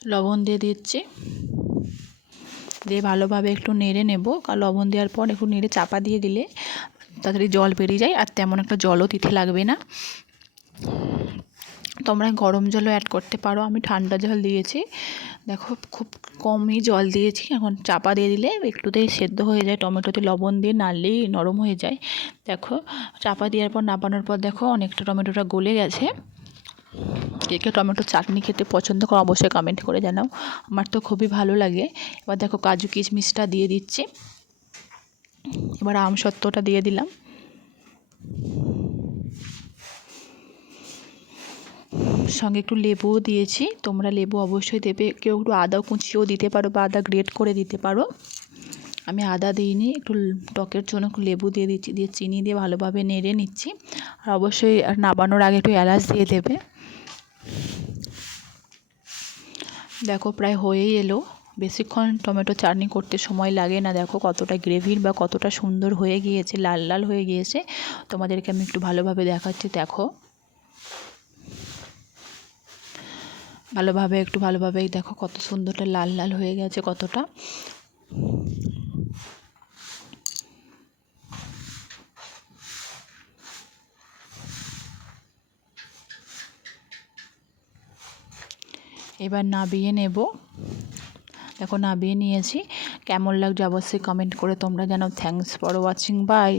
লবণ দিয়ে দিচ্ছি, দিয়ে ভালোভাবে একটু নেড়ে নেব। কারণ লবণ দেওয়ার পর একটু নেড়ে চাপা দিয়ে দিলে তাড়াতাড়ি জল বেরিয়ে যায়, আর তেমন একটা জলও দিতে লাগবে না। তোমরা গরম জলও অ্যাড করতে পারো, আমি ঠান্ডা জল দিয়েছি। দেখো খুব কমই জল দিয়েছি। এখন চাপা দিয়ে দিলে একটুতেই সেদ্ধ হয়ে যায়, টমেটোতে লবণ দিয়ে নাড়লেই নরম হয়ে যায়। দেখো চাপা দেওয়ার পর নামানোর পর দেখো অনেকটা টমেটোটা গলে গেছে। কে কে টমেটো চাটনি খেতে পছন্দ করো অবশ্যই কমেন্ট করে জানাও, আমার তো খুবই ভালো লাগে। এবার দেখো কাজু কিশমিশটা দিয়ে দিচ্ছি, এবার আমসত্ত্বটা দিয়ে দিলাম, সঙ্গে একটু লেবুও দিয়েছি। তোমরা লেবু অবশ্যই দেবে, কেউ একটু আদা কুচিও দিতে পারো বা আদা গ্রেট করে দিতে পারো। আমি আদা দিইনি, একটু টকের জন্য একটু লেবু দিয়ে দিচ্ছি, দিয়ে চিনি দিয়ে ভালোভাবে নেড়ে নিচ্ছি। আর অবশ্যই নামানোর আগে একটু এলাচ দিয়ে দেবে। দেখো প্রায় হয়েই এলো, বেশিক্ষণ টমেটো চাটনি করতে সময় লাগে না। দেখো কতটা গ্রেভির বা কতটা সুন্দর হয়ে গিয়েছে, লাল লাল হয়ে গিয়েছে। তোমাদেরকে আমি একটু ভালোভাবে দেখাচ্ছি, দেখো ভালোভাবে দেখো কত সুন্দরটা লাল লাল হয়ে গেছে কতটা। এবার নাবিয়ে নেব। দেখো নাবিয়ে নিয়েছি, কেমন লাগছে অবশ্যই কমেন্ট করে তোমরা জানাও। Thanks for watching, by.